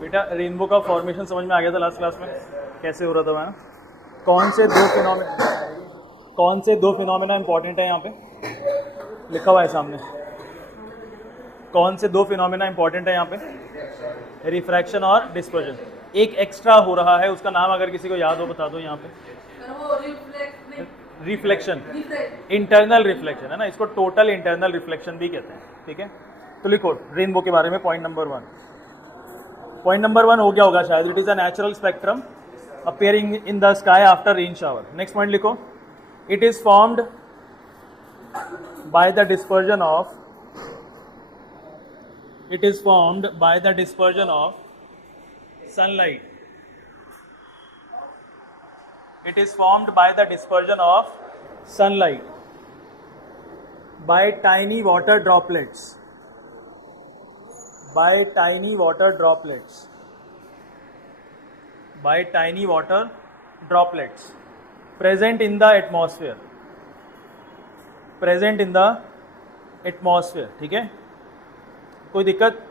बेटा रेनबो का फॉर्मेशन समझ में आ गया था लास्ट क्लास में, कैसे हो रहा था मैं? कौन से दो फिनोमेना इंपॉर्टेंट है यहाँ पे लिखा हुआ है सामने? कौन से दो फिनोमेना इंपॉर्टेंट है यहाँ पे? रिफ्रैक्शन और डिस्पर्जन। एक एक्स्ट्रा हो रहा है, उसका नाम अगर किसी को याद हो बता दो यहाँ पे। रिफ्लेक्शन, इंटरनल रिफ्लेक्शन है ना, इसको टोटल इंटरनल रिफ्लेक्शन भी कहते हैं। ठीक है, तो लिखो रेनबो के बारे में पॉइंट नंबर 1। पॉइंट नंबर 1 हो गया होगा शायद। It is a natural spectrum appearing in the sky after rain shower. Next point लिखो, it is formed by the dispersion of sunlight. It is formed by the dispersion of sunlight by tiny water droplets. By tiny water droplets present in the atmosphere. ठीक है, कोई दिक्कत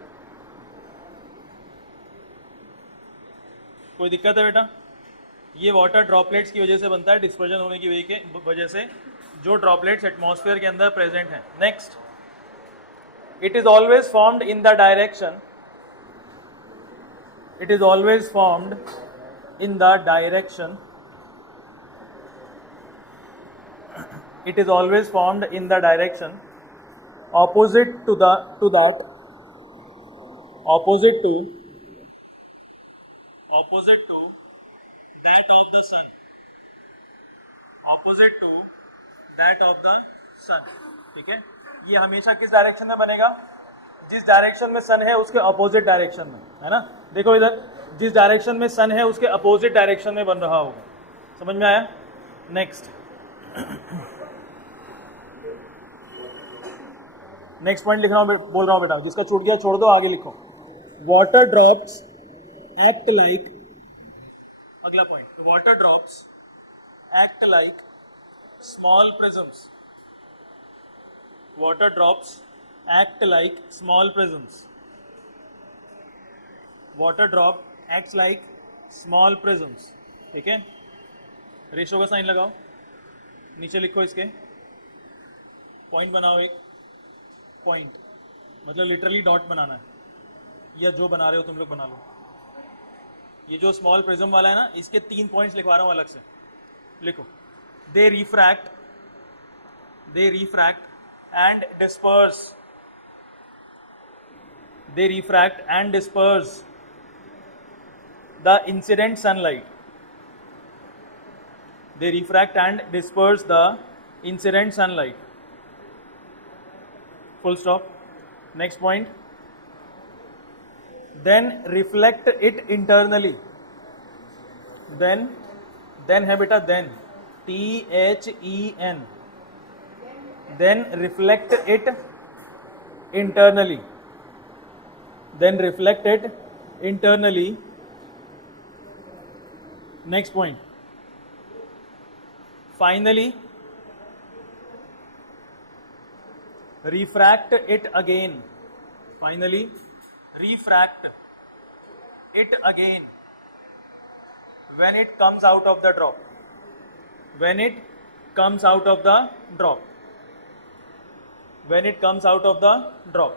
है बेटा? ये water droplets की वजह से बनता है, डिस्पर्जन होने की वजह से जो ड्रॉपलेट्स एटमॉस्फेयर के अंदर प्रेजेंट हैं। Next, it is always formed in the direction opposite to that of the sun. ठीक है, ये हमेशा किस डायरेक्शन में बनेगा? जिस डायरेक्शन में सन है उसके अपोजिट डायरेक्शन में, है ना? देखो इधर, जिस डायरेक्शन में सन है उसके अपोजिट डायरेक्शन में बन रहा होगा। समझ में आया? नेक्स्ट पॉइंट लिख रहा हूं, बोल रहा हूं बेटा, जिसका छूट गया छोड़ दो, आगे लिखो। वाटर ड्रॉप्स एक्ट लाइक, अगला point, water drops act like small prisms. Water drops act like small prisms. Water drop acts like small prisms. ठीक है, रेशो का साइन लगाओ, नीचे लिखो इसके, पॉइंट बनाओ, एक पॉइंट मतलब लिटरली डॉट बनाना है, या जो बना रहे हो तुम लोग बना लो। ये जो स्मॉल प्रिज्म वाला है ना, इसके 3 पॉइंट्स लिखवा रहा हूं अलग से, लिखो। दे refract and disperse. They refract and disperse the incident sunlight. They refract and disperse the incident sunlight. Full stop. Next point. Then reflect it internally. Then है बेटा, then THEN. Then reflect it internally. Next point. Finally, refract it again. When it comes out of the drop. When it comes out of the drop.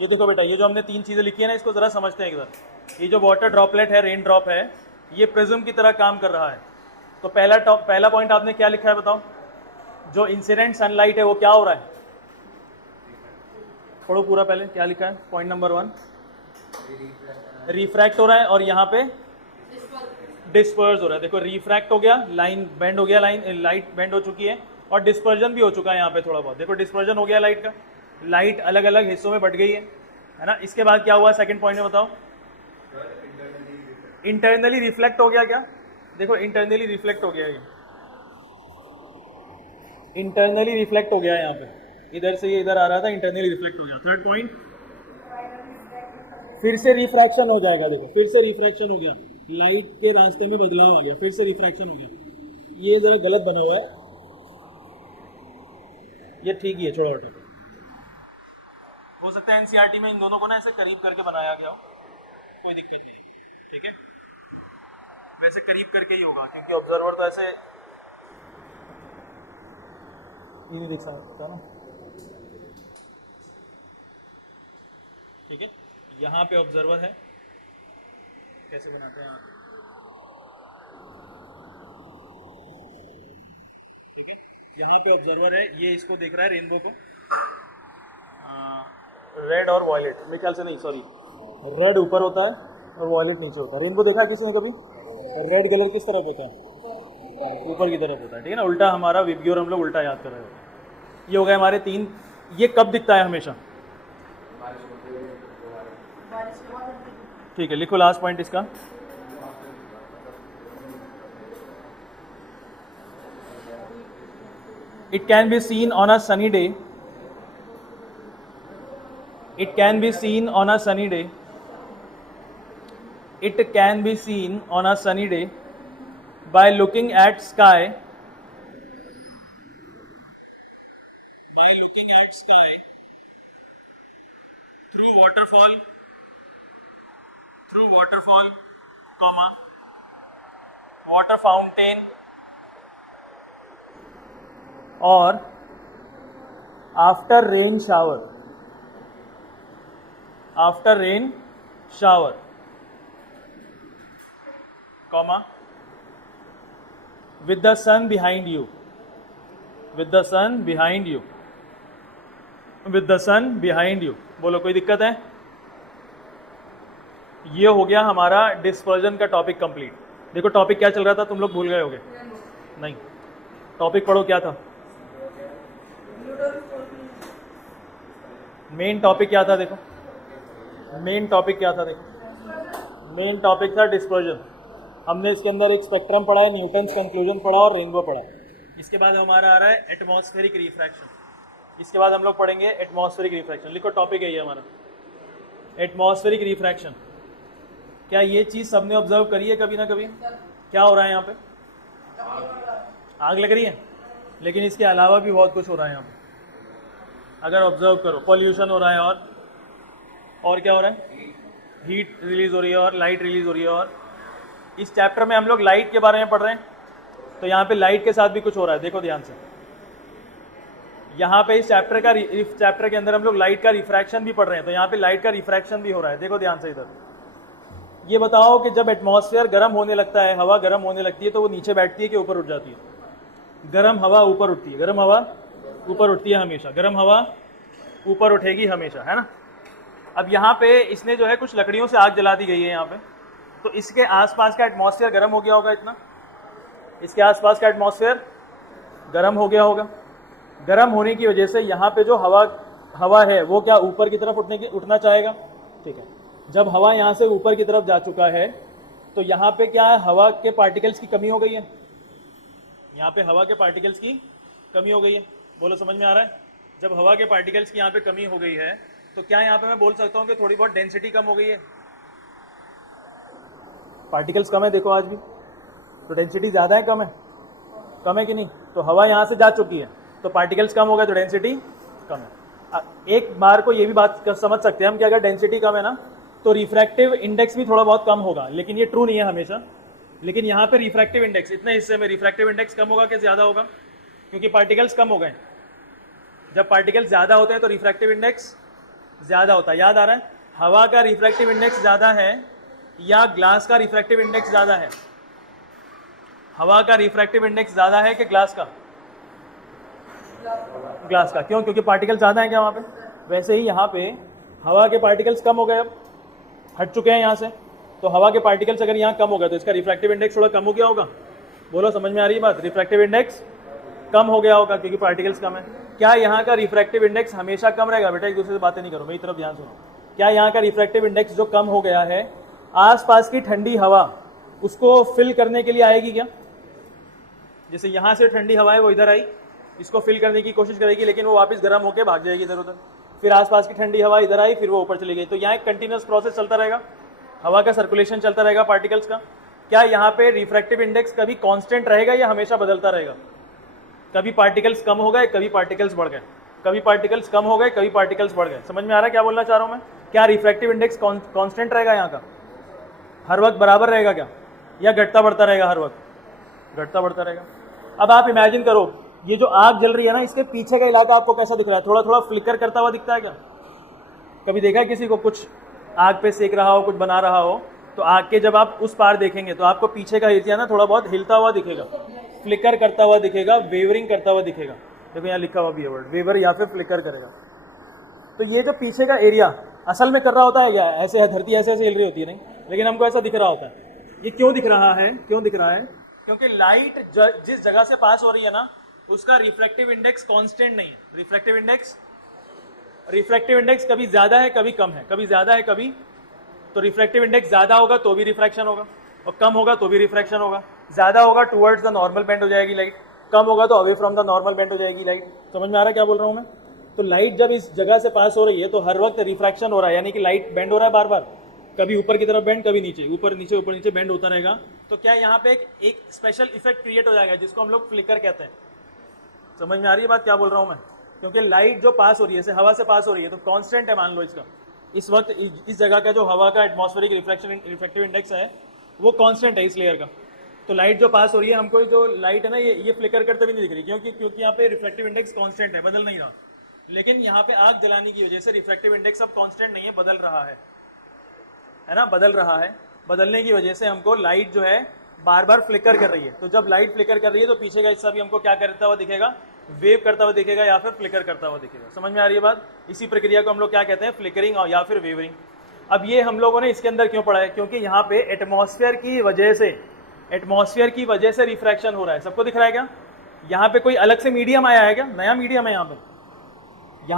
ये देखो बेटा, ये जो हमने 3 चीजें लिखी है ना, इसको जरा समझते हैं एक बार। ये जो वाटर ड्रॉपलेट है, रेन ड्रॉप है, ये प्रिज्म की तरह काम कर रहा है। तो पहला पॉइंट आपने क्या लिखा है बताओ? जो इंसिडेंट सनलाइट है वो क्या हो रहा है? पढ़ो पूरा पहले, क्या लिखा है? पॉइंट नंबर 1, रिफ्रैक्ट हो रहा है और यहाँ पे डिस्पर्स हो रहा है। देखो, रिफ्रैक्ट हो गया, लाइन बेंड हो गया, लाइट बेंड हो चुकी है, और डिस्पर्जन भी हो चुका है यहाँ पे थोड़ा बहुत। देखो, डिस्पर्जन हो गया लाइट का, लाइट अलग अलग हिस्सों में बट गई है ना? इसके बाद क्या हुआ सेकंड पॉइंट में बताओ? इंटरनली रिफ्लेक्ट हो गया। क्या? देखो, इंटरनली रिफ्लेक्ट हो गया, ये इंटरनली रिफ्लेक्ट हो गया यहाँ पे, इधर से ये इधर आ रहा था, इंटरनली रिफ्लेक्ट हो गया। थर्ड पॉइंट, फिर से रिफ्रैक्शन हो जाएगा। देखो, फिर से रिफ्रैक्शन हो गया, लाइट के रास्ते में बदलाव आ गया, फिर से रिफ्रैक्शन हो गया। ये जरा गलत बना हुआ है, ये ठीक ही है, छोड़ो हटो। हो सकता है एनसीईआरटी में इन दोनों को ना ऐसे करीब करके बनाया गया हो। कोई दिक्कत नहीं, ठीक है। वैसे करीब करके ही होगा क्योंकि ऑब्जर्वर तो ऐसे ये नहीं देख सकता ना, ठीक है। यहाँ पे ऑब्जर्वर है, कैसे बनाते हैं यहाँ, ठीक है। यहाँ पे ऑब्जर्वर है, ये इसको देख रहा है रेनबो को, रेड और वॉयलेट, मेरे ख्याल से नहीं, सॉरी, रेड ऊपर होता है और वॉयलेट नीचे होता है। रेनबो देखा है किसी ने कभी? रेड कलर किस तरफ होता है? ऊपर की तरफ होता है, ठीक है ना। उल्टा हमारा विबग्योर हम लोग उल्टा याद कर रहे होते हैं। ये हो गए हमारे 3। ये कब दिखता है? हमेशा, ठीक है। लिखो लास्ट पॉइंट इसका, it can be seen on a sunny day, it can be seen on a sunny day, it can be seen on a sunny day by looking at sky, through waterfall, comma, water fountain, or after rain shower, comma, with the sun behind you, बोलो कोई दिक्कत है? ये हो गया हमारा dispersion का topic complete. देखो टॉपिक क्या चल रहा था, तुम लोग भूल गए होगे? नहीं, टॉपिक पढ़ो क्या था। मेन टॉपिक क्या था? देखो मेन टॉपिक क्या था, देखो मेन टॉपिक था डिस्पर्जन। हमने इसके अंदर एक स्पेक्ट्रम पढ़ा है, न्यूटन्स कंक्लूजन पढ़ा और रेनबो पढ़ा। इसके बाद हमारा आ रहा है एटमॉस्फेरिक रिफ्रैक्शन। इसके बाद हम लोग पढ़ेंगे एटमॉस्फेरिक रिफ्रैक्शन। लिखो टॉपिक है ये हमारा, एटमॉस्फेरिक रिफ्रैक्शन। क्या ये चीज़ सबने ऑब्जर्व करी है कभी ना कभी? क्या हो रहा है यहाँ पे? आग लग रही है, लेकिन इसके अलावा भी बहुत कुछ हो रहा है यहाँ पे। अगर ऑब्जर्व करो, पॉल्यूशन हो रहा है और क्या हो रहा है? हीट रिलीज हो रही है और लाइट रिलीज हो रही है। और इस चैप्टर में हम लोग लाइट के बारे में पढ़ रहे हैं, तो यहाँ पे लाइट के साथ भी कुछ हो रहा है। देखो ध्यान से, यहाँ पे इस चैप्टर के अंदर हम लोग लाइट का रिफ्रैक्शन भी पढ़ रहे हैं, तो यहाँ पे लाइट का रिफ्रैक्शन भी हो रहा है। देखो ध्यान से इधर। ये बताओ कि जब एटमॉस्फेयर गर्म होने लगता है, हवा गर्म होने लगती है, तो वो नीचे बैठती है कि ऊपर उठ जाती है? गर्म हवा ऊपर उठती है, गर्म हवा ऊपर उठती है हमेशा, गर्म हवा ऊपर उठेगी हमेशा, है ना। अब यहाँ पे इसने जो है कुछ लकड़ियों से आग जला दी गई है यहाँ पे, तो इसके आसपास का एटमॉस्फेयर गर्म हो गया होगा इतना, इसके आसपास का एटमॉस्फेयर गर्म हो गया होगा। गर्म होने की वजह से यहाँ पे जो हवा है वो क्या ऊपर की तरफ उठना चाहेगा, ठीक है। जब हवा यहाँ से ऊपर की तरफ जा चुका है, तो यहाँ पे क्या है? हवा के पार्टिकल्स की कमी हो गई है। यहाँ पे हवा के पार्टिकल्स की कमी हो गई है। बोलो समझ में आ रहा है? जब हवा के पार्टिकल्स की यहाँ पे कमी हो गई है, तो क्या यहाँ पे मैं बोल सकता हूँ कि थोड़ी बहुत डेंसिटी कम हो गई है? पार्टिकल्स कम है देखो आज भी, तो डेंसिटी ज़्यादा है कम है कि नहीं? तो हवा यहाँ से जा चुकी है, तो पार्टिकल्स कम हो गए, तो डेंसिटी कम है। एक बार को ये भी बात समझ सकते हैं हम कि अगर डेंसिटी कम है ना, तो रिफ्रैक्टिव इंडेक्स भी थोड़ा बहुत कम होगा, लेकिन ये ट्रू नहीं है हमेशा। लेकिन यहाँ पे रिफ्रैक्टिव इंडेक्स, इतने हिस्से में रिफ्रैक्टिव इंडेक्स कम होगा कि ज़्यादा होगा? क्योंकि पार्टिकल्स कम हो गए। जब पार्टिकल्स ज़्यादा होते हैं तो रिफ्रैक्टिव इंडेक्स ज़्यादा होता है। याद आ रहा है? हवा का रिफ्रैक्टिव इंडेक्स ज़्यादा है या ग्लास का रिफ्रैक्टिव इंडेक्स ज़्यादा है? हवा का रिफ्रैक्टिव इंडेक्स ज़्यादा है कि ग्लास का? ग्लास का। क्यों? क्योंकि पार्टिकल ज़्यादा है क्या वहाँ पे? वैसे ही यहाँ पे हवा के पार्टिकल्स कम हो गए, अब हट चुके हैं यहाँ से, तो हवा के पार्टिकल्स अगर यहाँ कम हो गए तो इसका रिफ्रैक्टिव इंडेक्स थोड़ा कम हो गया होगा। बोलो समझ में आ रही है बात? रिफ्रैक्टिव इंडेक्स कम हो गया होगा क्योंकि पार्टिकल्स कम है। क्या यहाँ का रिफ्रैक्टिव इंडेक्स हमेशा कम रहेगा? बेटा एक दूसरे से बातें नहीं करो, मेरी तरफ ध्यान सुनो। क्या यहाँ का रिफ्रैक्टिव इंडेक्स जो कम हो गया है, आसपास की ठंडी हवा उसको फिल करने के लिए आएगी क्या? जैसे यहाँ से ठंडी हवा है वो इधर आई, इसको फिल करने की कोशिश करेगी, लेकिन वो वापस गर्म होकर भाग जाएगी इधर उधर। फिर आसपास की ठंडी हवा इधर आई, फिर वो ऊपर चली गई। तो यहाँ एक कंटिन्यूस प्रोसेस चलता रहेगा, हवा का सर्कुलेशन चलता रहेगा पार्टिकल्स का। क्या यहाँ पे रिफ्रैक्टिव इंडेक्स कभी कांस्टेंट रहेगा या हमेशा बदलता रहेगा? कभी पार्टिकल्स कम हो गए, कभी पार्टिकल्स बढ़ गए, कभी पार्टिकल्स कम हो गए, कभी पार्टिकल्स बढ़ गए। समझ में आ रहा है क्या बोलना चाह रहा हूँ मैं? क्या रिफ्रैक्टिव इंडेक्स कांस्टेंट रहेगा यहाँ का? हर वक्त बराबर रहेगा क्या, या घटता बढ़ता रहेगा हर वक्त? घटता बढ़ता रहेगा। अब आप इमेजिन करो, ये जो आग जल रही है ना, इसके पीछे का इलाका आपको कैसा दिख रहा है? थोड़ा थोड़ा फ्लिकर करता हुआ दिखता है क्या? कभी देखा है किसी को कुछ आग पे सेक रहा हो, कुछ बना रहा हो, तो आग के जब आप उस पार देखेंगे तो आपको पीछे का एरिया ना थोड़ा बहुत हिलता हुआ दिखेगा, फ्लिकर करता हुआ दिखेगा, वेवरिंग करता हुआ दिखेगा। देखो यहाँ लिखा हुआ भी है वर्ड, वेवर या फिर फ्लिकर करेगा। तो ये जो पीछे का एरिया असल में कर रहा होता है क्या? ऐसे है, धरती ऐसे ऐसे हिल रही होती है नहीं, लेकिन हमको ऐसा दिख रहा होता है। ये क्यों दिख रहा है? क्यों दिख रहा है? क्योंकि लाइट जिस जगह से पास हो रही है ना, उसका रिफ्रैक्टिव इंडेक्स कांस्टेंट नहीं है। रिफ्रैक्टिव इंडेक्स कभी ज्यादा है कभी कम है, कभी ज्यादा है कभी, तो रिफ्रैक्टिव इंडेक्स ज्यादा होगा तो भी रिफ्रैक्शन होगा, और कम होगा तो भी रिफ्रैक्शन होगा। ज्यादा होगा टुवर्ड्स द नॉर्मल बेंड हो जाएगी लाइट, कम होगा तो away from the normal bend हो जाएगी लाइट। समझ में आ रहा है क्या बोल रहा हूँ मैं? तो लाइट जब इस जगह से पास हो रही है तो हर वक्त रिफ्रैक्शन हो रहा है, यानी कि लाइट बेंड हो रहा है बार बार, कभी ऊपर की तरफ बेंड, कभी नीचे, ऊपर नीचे बेंड होता रहेगा। तो क्या यहाँ पे एक स्पेशल इफेक्ट क्रिएट हो जाएगा जिसको हम लोग फ्लिकर कहते हैं। समझ में आ रही है बात क्या बोल रहा हूँ मैं? क्योंकि लाइट जो पास हो रही है, जैसे हवा से पास हो रही है, तो कांस्टेंट है मान लो इसका, इस वक्त इस जगह का जो हवा का एटमॉस्फेरिक रिफ्रैक्टिव इंडेक्स है वो कांस्टेंट है इस लेयर का। तो लाइट जो पास हो रही है, हमको जो लाइट है ना ये फ्लिकर करते भी नहीं दिख रही, क्योंकि यहाँ पे रिफ्रैक्टिव इंडेक्स कांस्टेंट है, बदल नहीं रहा। लेकिन यहाँ पे आग जलाने की वजह से रिफ्रैक्टिव इंडेक्स अब कांस्टेंट नहीं है, बदल रहा है ना, बदल रहा है। बदलने की वजह से हमको लाइट जो है बार बार फ्लिकर कर रही है। तो जब लाइट फ्लिकर कर रही है तो पीछे का हिस्सा भी हमको क्या करता हुआ दिखेगा? वेव करता हुआ दिखेगा या फिर फ्लिकर करता हुआ दिखेगा। समझ में आ रही है बात? इसी प्रक्रिया को हम लोग क्या कहते हैं? फ्लिकरिंग या फिर वेवरिंग। अब ये हम लोगों ने इसके अंदर क्यों पढ़ा है? क्योंकि यहाँ पे एटमॉस्फेयर की वजह से रिफ्रैक्शन हो रहा है। सबको दिख रहा है क्या? यहाँ पे कोई अलग से मीडियम आया है क्या? नया मीडियम है यहाँ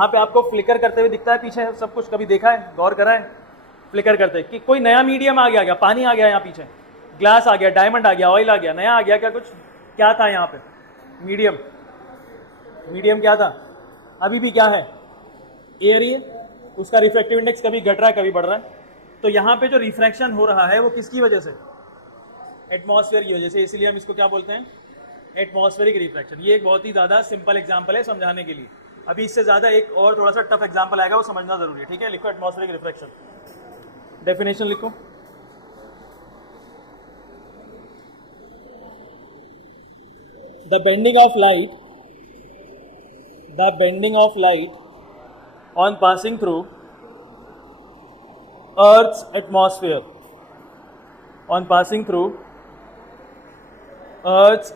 पे आपको फ्लिकर करते हुए दिखता है पीछे सब कुछ। कभी देखा है, गौर करा है फ्लिकर करते कि कोई नया मीडियम आ गया? पानी आ गया यहाँ पीछे, ग्लास आ गया, डायमंड आ गया, ऑयल आ गया, नया आ गया क्या? कुछ क्या था यहाँ पे? मीडियम क्या था? अभी भी क्या है? एयर ही है। उसका रिफ्रैक्टिव इंडेक्स कभी घट रहा है कभी बढ़ रहा है। तो यहाँ पे जो रिफ्रैक्शन हो रहा है वो किसकी वजह से? एटमॉस्फेयर की वजह से। इसलिए हम इसको क्या बोलते हैं? Atmospheric refraction. ये एक बहुत ही ज़्यादा सिंपल एग्जाम्पल है समझाने के लिए। अभी इससे ज़्यादा एक और थोड़ा सा टफ एग्जाम्पल आएगा, वो समझना जरूरी है। ठीक है, लिखो एटमॉस्फेरिक रिफ्रैक्शन, डेफिनेशन लिखो। The bending of light on passing through Earth's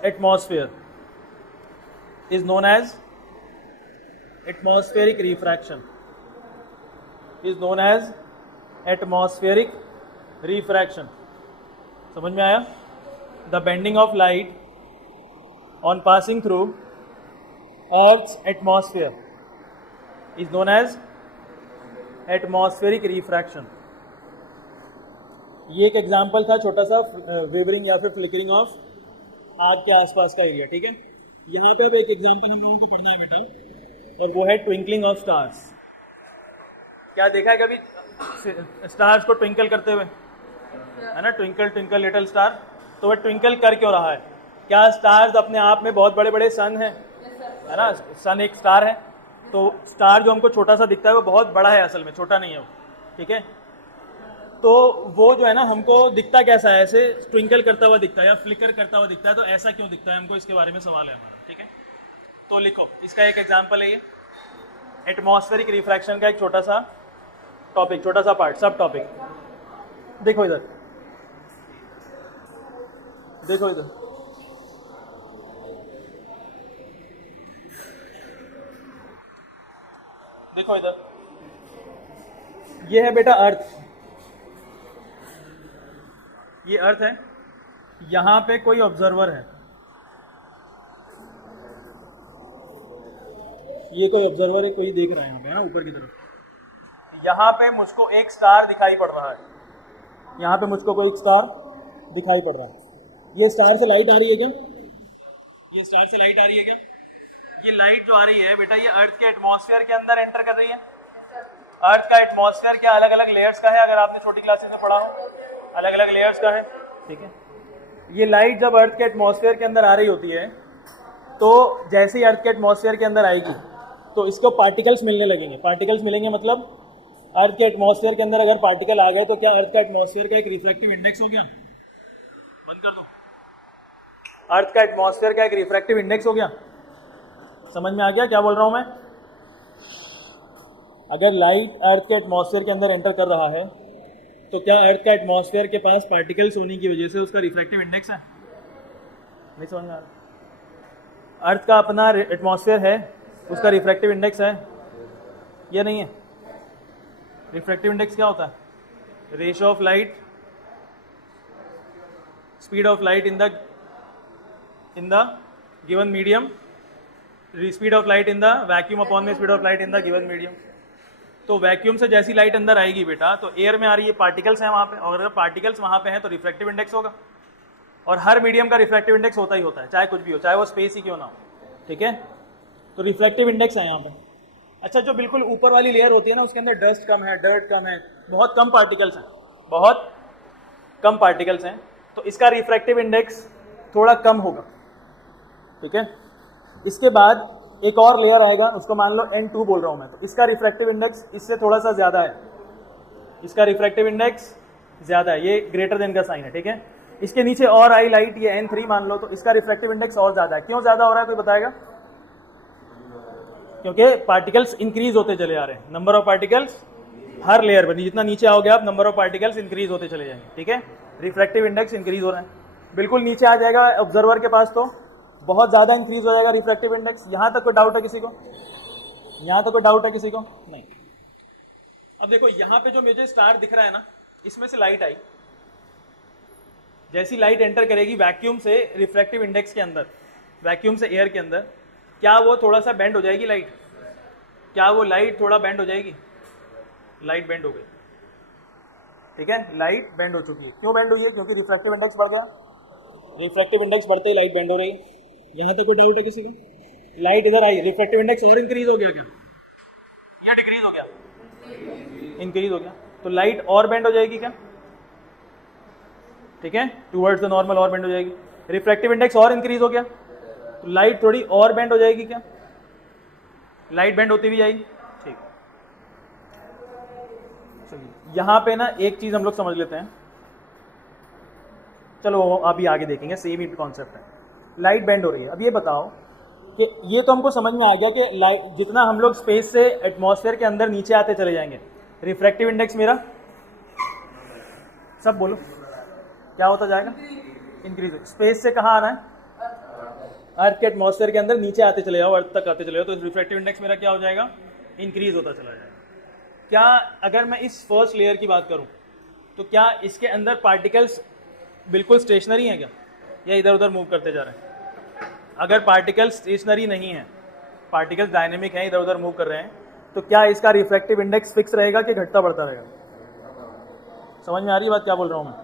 atmosphere is known as atmospheric refraction. समझ में आया? The bending of light on passing through Earth's atmosphere is known as atmospheric refraction. ये एक example था छोटा सा wavering या फिर फ्लिकरिंग ऑफ आग के आसपास का एरिया। ठीक है, यहाँ पे अब एक एग्जाम्पल हम लोगों को पढ़ना है बेटा, और वो है ट्विंकलिंग ऑफ स्टार्स। क्या देखा है कभी स्टार्स को ट्विंकल करते हुए? है ना, ट्विंकल ट्विंकल लिटिल स्टार। तो वह ट्विंकल कर क्यों रहा है? क्या स्टार्स अपने आप में बहुत बड़े बड़े सन हैं? है ना, सन एक स्टार है। तो स्टार जो हमको छोटा सा दिखता है वो बहुत बड़ा है, असल में छोटा नहीं है वो। ठीक है, तो वो जो है ना हमको दिखता कैसा है? ऐसे ट्विंकल करता हुआ दिखता है या फ्लिकर करता हुआ दिखता है। तो ऐसा क्यों दिखता है हमको, इसके बारे में सवाल है हमारा। ठीक है, तो लिखो, इसका एक एग्जाम्पल है ये एटमॉस्फेरिक रिफ्रैक्शन का एक छोटा सा टॉपिक, छोटा सा पार्ट, सब टॉपिक। देखो इधर, देखो इधर, देखो इधर, ये है बेटा अर्थ, ये अर्थ है। यहां पे कोई ऑब्जर्वर है, ये कोई ऑब्जर्वर है, कोई देख रहा है यहाँ पे, है ना, ऊपर की तरफ। यहाँ पे मुझको एक स्टार दिखाई पड़ रहा है, यहाँ पे मुझको कोई स्टार दिखाई पड़ रहा है। ये स्टार से लाइट आ रही है क्या? ये स्टार से लाइट आ रही है क्या? ये लाइट जो आ रही है बेटा, ये अर्थ के एटमॉस्फेयर के अंदर एंटर कर रही है। अर्थ का एटमॉस्फेयर क्या अलग अलग लेयर्स का है? अगर आपने छोटी क्लासेस में पढ़ा हो, अलग अलग लेयर्स का है। ठीक है, ये लाइट जब अर्थ के एटमॉस्फेयर के अंदर आ रही होती है, तो जैसे ही अर्थ के एटमॉस्फेयर के अंदर आएगी तो इसको पार्टिकल्स मिलने लगेंगे। पार्टिकल्स मिलेंगे मतलब अर्थ के एटमॉस्फेयर के अंदर अगर पार्टिकल आ गए तो क्या अर्थ का एटमॉस्फेयर का एक रिफ्रैक्टिव इंडेक्स हो गया? बंद कर दो। अर्थ का एटमॉस्फेयर का एक रिफ्रैक्टिव इंडेक्स हो गया। समझ में आ गया क्या बोल रहा हूं मैं? अगर लाइट अर्थ के एटमॉस्फेयर के अंदर एंटर कर रहा है तो क्या अर्थ का एटमॉस्फेयर के पास पार्टिकल्स होने की वजह से उसका रिफ्रैक्टिव इंडेक्स है? नहीं समझ में आ रहा? अर्थ का अपना एटमॉस्फेयर है, उसका रिफ्रैक्टिव इंडेक्स है या नहीं है? रिफ्रैक्टिव इंडेक्स क्या होता है? Ratio of light, speed of light in the given medium, speed of light in the vacuum upon में speed of light in the given medium. तो वैक्यूम से जैसी लाइट अंदर आएगी बेटा, तो एयर में आ रही है, पार्टिकल्स हैं वहाँ पे, और अगर पार्टिकल्स वहाँ पे हैं तो रिफ्रैक्टिव इंडेक्स होगा। और हर मीडियम का रिफ्रैक्टिव इंडेक्स होता ही होता है, चाहे कुछ भी हो, चाहे वो स्पेस ही क्यों ना हो, ठीक है? तो रिफ्रैक्टिव इंडेक्स है यहाँ पे। अच्छा, जो बिल्कुल ऊपर वाली लेयर होती है ना, उसके अंदर डस्ट कम है, डर्ट कम है, बहुत कम पार्टिकल्स हैं, बहुत कम पार्टिकल्स हैं, तो इसका रिफ्रैक्टिव इंडेक्स थोड़ा कम होगा, ठीक है? इसके बाद एक और लेयर आएगा, उसको मान लो N2 बोल रहा हूं मैं, तो इसका रिफ्रैक्टिव इंडेक्स इससे थोड़ा सा ज्यादा है, इसका रिफ्रैक्टिव इंडेक्स ज्यादा है, ये ग्रेटर देन का साइन है, ठीक है? इसके नीचे और आई लाइट, ये N3 मान लो, तो इसका रिफ्रैक्टिव इंडेक्स और ज्यादा है। क्यों ज्यादा हो रहा है, कोई बताएगा? क्योंकि पार्टिकल्स इंक्रीज होते चले जा रहे हैं, number of particles her layer पर, जितना नीचे आओगे आप नंबर ऑफ पार्टिकल्स इंक्रीज होते चले जाएंगे, ठीक है? रिफ्रैक्टिव इंडेक्स इंक्रीज हो रहा है, बिल्कुल नीचे आ जाएगा ऑब्जर्वर के पास तो बहुत ज्यादा इंक्रीज हो जाएगा रिफ्रैक्टिव इंडेक्स। यहां तक कोई डाउट है किसी को? यहां तक कोई डाउट है किसी को? नहीं। अब देखो यहां पे जो मुझे स्टार दिख रहा है ना, इसमें से लाइट आई, जैसी लाइट एंटर करेगी वैक्यूम से रिफ्रैक्टिव इंडेक्स के अंदर, वैक्यूम से एयर के अंदर, क्या वो थोड़ा सा बेंड हो जाएगी लाइट? क्या वो लाइट थोड़ा बेंड हो जाएगी? लाइट बेंड हो गई, ठीक है? लाइट बेंड हो चुकी है। क्यों बेंड हुई है? क्योंकि रिफ्रैक्टिव इंडेक्स बढ़ गया, रिफ्रैक्टिव इंडेक्स बढ़ते ही लाइट बेंड हो रही है। यहाँ तक कोई डाउट है किसी को? लाइट इधर आई, रिफ्रैक्टिव इंडेक्स और इंक्रीज हो गया क्या, या डिक्रीज हो गया? इंक्रीज हो गया, तो लाइट और बेंड हो जाएगी क्या? ठीक है, टूवर्ड्स द नॉर्मल और बेंड हो जाएगी। रिफ्रैक्टिव इंडेक्स और इंक्रीज हो गया, तो लाइट थोड़ी और बेंड हो जाएगी क्या? लाइट बेंड होती भी जाएगी, ठीक। चलिए यहां पे ना एक चीज हम लोग समझ लेते हैं, चलो अभी आगे देखेंगे, सेम ही कॉन्सेप्ट है। लाइट बेंड हो रही है, अब ये बताओ कि ये तो हमको समझ में आ गया कि लाइट जितना हम लोग स्पेस से एटमॉस्फेयर के अंदर नीचे आते चले जाएंगे, रिफ्रैक्टिव इंडेक्स मेरा, सब बोलो क्या होता जाएगा? इंक्रीज। स्पेस से कहाँ आना है? अर्थ के एटमॉस्फेयर के अंदर नीचे आते चले जाओ, अर्थ तक आते चले जाओ, तो रिफ्रैक्टिव इंडेक्स मेरा क्या हो जाएगा? इंक्रीज होता चला जाएगा। क्या अगर मैं इस फर्स्ट लेयर की बात करूं तो क्या इसके अंदर पार्टिकल्स बिल्कुल स्टेशनरी हैं क्या, या इधर उधर मूव करते जा रहे हैं? अगर पार्टिकल्स स्टेशनरी नहीं है, पार्टिकल्स डायनेमिक हैं, इधर उधर मूव कर रहे हैं, तो क्या इसका रिफ्रैक्टिव इंडेक्स फिक्स रहेगा कि घटता बढ़ता रहेगा? समझ में आ रही है बात क्या बोल रहा हूँ मैं?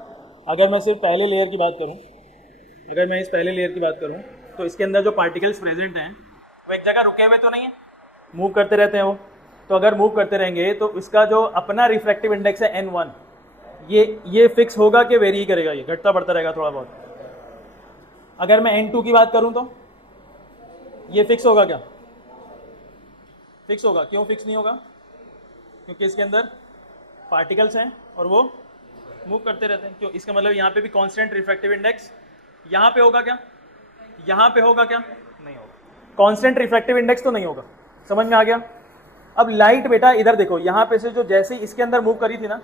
अगर मैं सिर्फ पहले लेयर की बात करूँ, अगर मैं इस पहले लेयर की बात करूँ, तो इसके अंदर जो पार्टिकल्स प्रेजेंट हैं वो एक जगह रुके हुए तो नहीं है, मूव करते रहते हैं वो। तो अगर मूव करते रहेंगे तो इसका जो अपना रिफ्रैक्टिव इंडेक्स है N1, ये फिक्स होगा कि वेरी करेगा, ये घटता बढ़ता रहेगा थोड़ा बहुत। अगर मैं N2 की बात करूं तो ये फिक्स होगा क्या? फिक्स होगा। क्यों फिक्स नहीं होगा? क्योंकि इसके अंदर पार्टिकल्स हैं और वो मूव करते रहते हैं। क्यों? इसका मतलब यहाँ पे भी कांस्टेंट रिफ्रैक्टिव इंडेक्स यहाँ पे होगा क्या? यहाँ पे होगा क्या? नहीं होगा। कांस्टेंट रिफ्रैक्टिव इंडेक्स तो नहीं होगा। समझ में आ गया? अब लाइट बेटा इधर देखो, यहाँ पे से जो जैसे इसके अंदर मूव करी थी ना,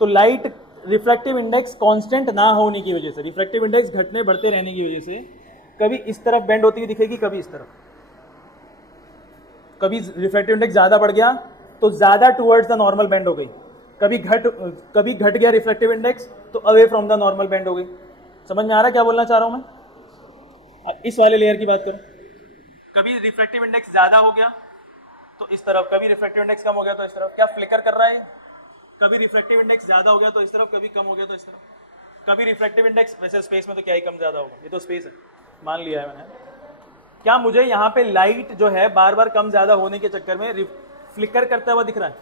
तो लाइट रिफ्रैक्टिव इंडेक्स कांस्टेंट ना होने की वजह से, रिफ्रैक्टिव इंडेक्स घटने बढ़ते रहने की वजह से कभी इस तरफ बेंड होती हुई दिखेगी, कभी इस तरफ। कभी रिफ्रैक्टिव इंडेक्स ज्यादा बढ़ गया तो ज्यादा टुवर्ड्स द नॉर्मल बेंड हो गई, कभी घट गया रिफ्रैक्टिव इंडेक्स तो away from the normal bend हो गई। समझ में आ रहा है क्या बोलना चाह रहा हूं मैं? इस वाले लेयर की बात करो, कभी रिफ्रैक्टिव इंडेक्स ज्यादा हो गया तो इस तरफ, कभी रिफ्रैक्टिव इंडेक्स कम हो गया तो इस तरफ। क्या फ्लिकर कर रहा है? कभी रिफ्रैक्टिव इंडेक्स ज्यादा हो गया तो इस तरफ, कभी कम हो गया तो इस तरफ। कभी रिफ्रैक्टिव इंडेक्स, वैसे स्पेस में तो क्या ही कम ज्यादा होगा, ये तो स्पेस है, मान लिया है मैंने। क्या मुझे यहाँ पे लाइट जो है बार बार कम ज्यादा होने के चक्कर में फ्लिकर करता हुआ दिख रहा है?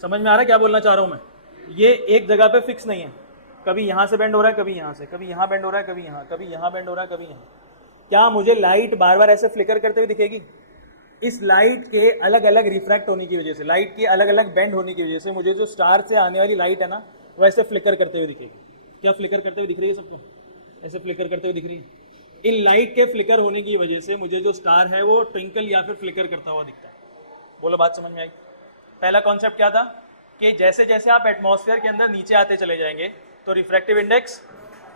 समझ में आ रहा है क्या बोलना चाह रहा हूँ मैं? ये एक जगह पे फिक्स नहीं है, कभी यहाँ से बेंड हो रहा है, कभी यहाँ से, कभी यहाँ बेंड हो रहा है, कभी यहाँ बेंड हो रहा है, कभी यहाँ। क्या मुझे लाइट बार बार ऐसे फ्लिकर करते हुए दिखेगी? इस लाइट के अलग अलग रिफ्रैक्ट होने की वजह से, लाइट के अलग अलग बेंड होने की वजह से मुझे जो स्टार से आने वाली लाइट है ना, वैसे फ्लिकर करते हुए दिखेगी। क्या फ्लिकर करते हुए दिख रही है सबको? ऐसे फ्लिकर करते हुए दिख रही है। इन लाइट के फ्लिकर होने की वजह से मुझे जो स्टार है वो ट्विंकल या फिर फ्लिकर करता हुआ दिखता है। बोलो, बात समझ में आई? पहला कॉन्सेप्ट क्या था कि जैसे जैसे आप एटमॉस्फेयर के अंदर नीचे आते चले जाएंगे तो रिफ्रैक्टिव इंडेक्स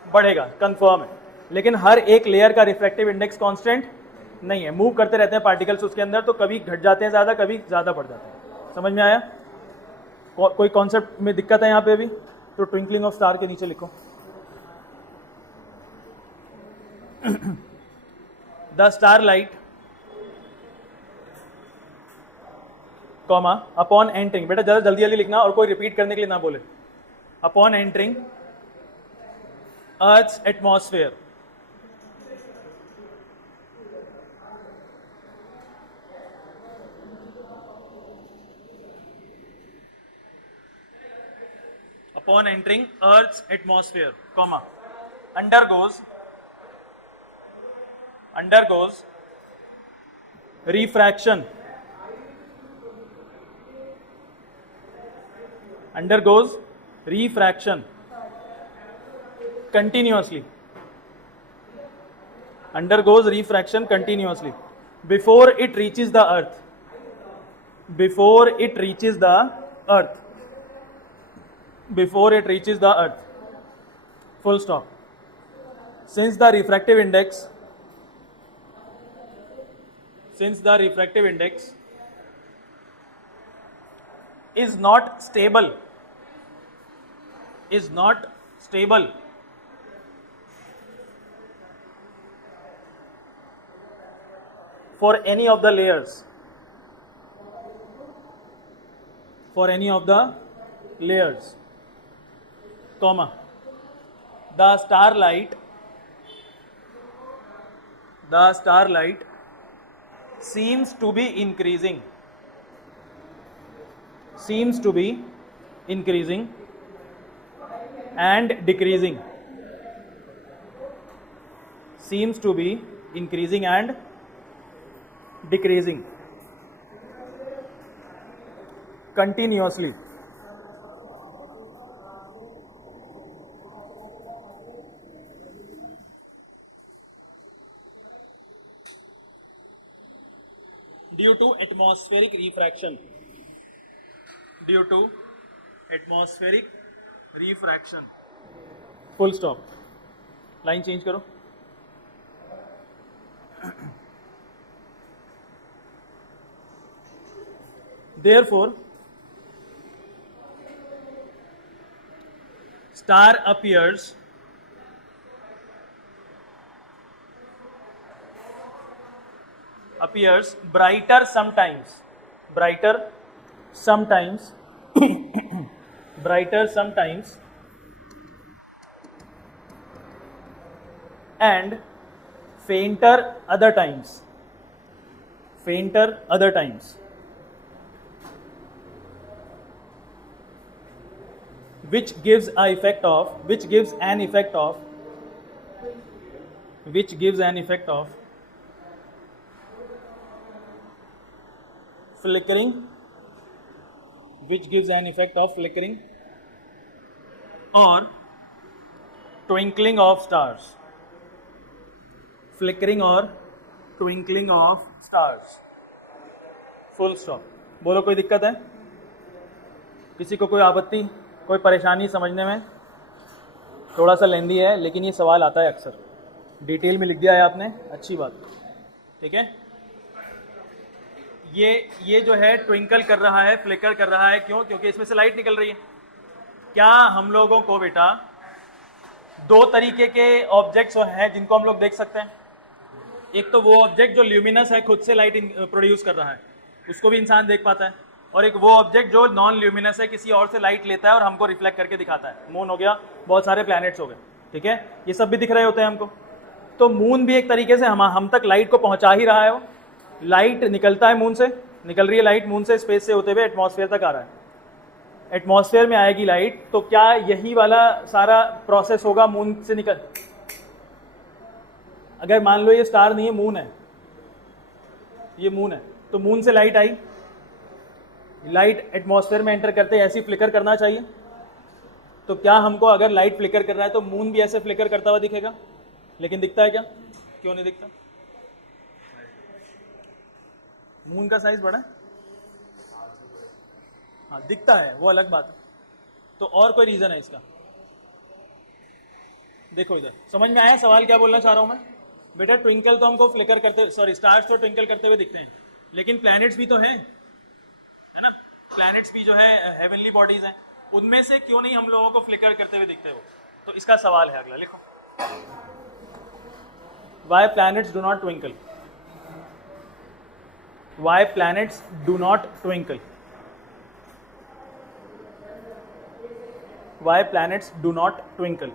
बढ़ेगा, कंफर्म है। लेकिन हर एक लेयर का रिफ्रैक्टिव इंडेक्स कांस्टेंट नहीं है, मूव करते रहते हैं पार्टिकल्स उसके अंदर, तो कभी घट जाते हैं ज़्यादा, कभी ज़्यादा बढ़ जाते हैं। समझ में आया? कोई कॉन्सेप्ट में दिक्कत है यहाँ पे भी? तो ट्विंकलिंग ऑफ स्टार के नीचे लिखो the star light comma upon entering, बेटा ज़्यादा जल्दी जल्दी लिखना और कोई रिपीट करने के लिए ना बोले। Upon entering Earth's atmosphere upon entering Earth's atmosphere, comma, undergoes refraction, continuously, undergoes refraction continuously before it reaches the earth, before it reaches the earth, before it reaches the earth, full stop. Since the refractive index is not stable for any of the layers, comma, the starlight seems to be increasing and decreasing, continuously. Due to atmospheric refraction, full stop. Line change करो। Therefore, star appears brighter sometimes and fainter other times, which gives an effect of flickering, or twinkling of stars, full stop. बोलो, कोई दिक्कत है? किसी को कोई आपत्ति, कोई परेशानी समझने में? थोड़ा सा लेंदी है लेकिन ये सवाल आता है अक्सर। डिटेल में लिख दिया है आपने, अच्छी बात, ठीक है। ये जो है ट्विंकल कर रहा है, फ्लिकर कर रहा है, क्यों? क्योंकि इसमें से लाइट निकल रही है। क्या हम लोगों को बेटा दो तरीके के ऑब्जेक्ट्स हैं जिनको हम लोग देख सकते हैं। एक तो वो ऑब्जेक्ट जो ल्यूमिनस है, खुद से लाइट प्रोड्यूस कर रहा है, उसको भी इंसान देख पाता है, और एक वो ऑब्जेक्ट जो नॉन ल्यूमिनस है, किसी और से लाइट लेता है और हमको रिफ्लेक्ट करके दिखाता है। मून हो गया, बहुत सारे प्लैनेट्स हो गए, ठीक है, ये सब भी दिख रहे होते हैं हमको। तो मून भी एक तरीके से हम तक लाइट को पहुंचा ही रहा है। वो लाइट निकलता है मून से, निकल रही है लाइट मून से, स्पेस से होते हुए एटमॉस्फेयर तक आ रहा है। एटमॉस्फेयर में आएगी लाइट, तो क्या यही वाला सारा प्रोसेस होगा मून से निकल? अगर मान लो ये स्टार नहीं है, मून है, ये मून है, तो मून से लाइट आई, लाइट एटमॉस्फेयर में एंटर करते ऐसे फ्लिकर करना चाहिए। तो क्या हमको अगर लाइट फ्लिकर कर रहा है तो मून भी ऐसे फ्लिकर करता हुआ दिखेगा? लेकिन दिखता है क्या? क्यों नहीं दिखता? मून का साइज बड़ा है, हाँ दिखता है, वो अलग बात है। तो और कोई रीजन है इसका? देखो इधर, समझ में आया सवाल क्या बोलना चाह रहा हूं मैं? बेटा ट्विंकल तो हमको फ्लिकर करते, सॉरी स्टार्स तो ट्विंकल करते हुए दिखते हैं, लेकिन प्लैनेट्स भी तो है ना? प्लैनेट्स भी जो है हेवनली बॉडीज हैं, उनमें से क्यों नहीं हम लोगों को फ्लिकर करते हुए दिखते हैं वो? तो इसका सवाल है अगला, लिखो। Why planets do not twinkle? Why planets do not twinkle? Why planets do not twinkle?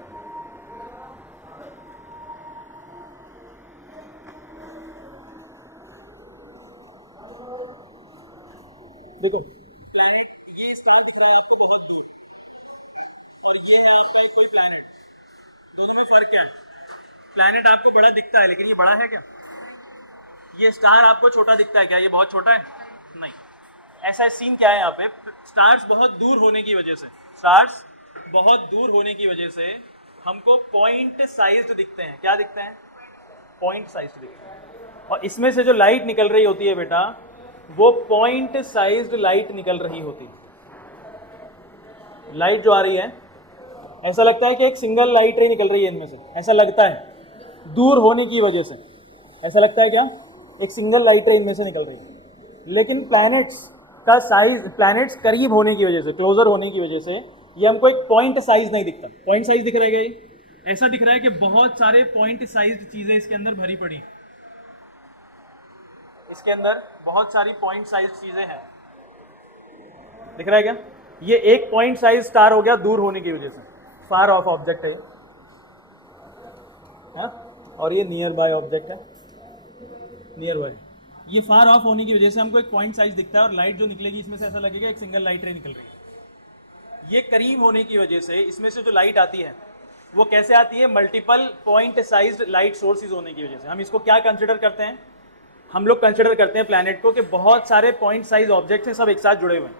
देखो प्लैनेट, ये स्टार दिख रहा है आपको बहुत दूर, और ये है आपका एक कोई प्लैनेट, दोनों में फर्क क्या है? प्लैनेट आपको बड़ा दिखता है, लेकिन ये बड़ा है क्या? ये स्टार आपको छोटा दिखता है क्या? ये बहुत छोटा है? नहीं। ऐसा सीन क्या है यहाँ पे? स्टार्स बहुत दूर होने की वजह से, स्टार्स बहुत दूर होने की वजह से हमको पॉइंट साइज्ड दिखते हैं। क्या दिखते हैं? पॉइंट साइज्ड दिखते हैं। और इसमें से जो लाइट निकल रही होती है बेटा, वो पॉइंट साइज्ड लाइट निकल रही होती है। लाइट जो आ रही है, ऐसा लगता है कि एक सिंगल लाइट रे निकल रही है इनमें से, ऐसा लगता है दूर होने की वजह से। ऐसा लगता है क्या? एक सिंगल लाइट रे इनमें से निकल रही है। लेकिन प्लैनेट्स का साइज, प्लैनेट्स करीब होने की वजह से, क्लोजर होने की वजह से, ये हमको एक पॉइंट साइज नहीं दिखता। पॉइंट साइज दिख रहा है क्या? ये ऐसा दिख रहा है कि बहुत सारे पॉइंट साइज चीजें इसके अंदर भरी पड़ी, इसके अंदर बहुत सारी पॉइंट साइज चीजें हैं। दिख रहा है क्या? ये एक पॉइंट साइज स्टार हो गया दूर होने की वजह से, फार ऑफ ऑब्जेक्ट है, और ये नियर बाय ऑब्जेक्ट है, नियर बाय। ये फार ऑफ होने की वजह से हमको एक पॉइंट साइज दिखता है, और लाइट जो निकलेगी इसमें से ऐसा लगेगा एक सिंगल लाइट रे निकल रही है। ये करीब होने की वजह से इसमें से जो लाइट आती है वो कैसे आती है? Multiple point sized light sources होने की वजह से। हम इसको क्या कंसिडर करते हैं? हम लोग कंसिडर करते हैं प्लैनेट को कि बहुत सारे पॉइंट साइज ऑब्जेक्ट्स हैं, सब एक साथ जुड़े हुए हैं।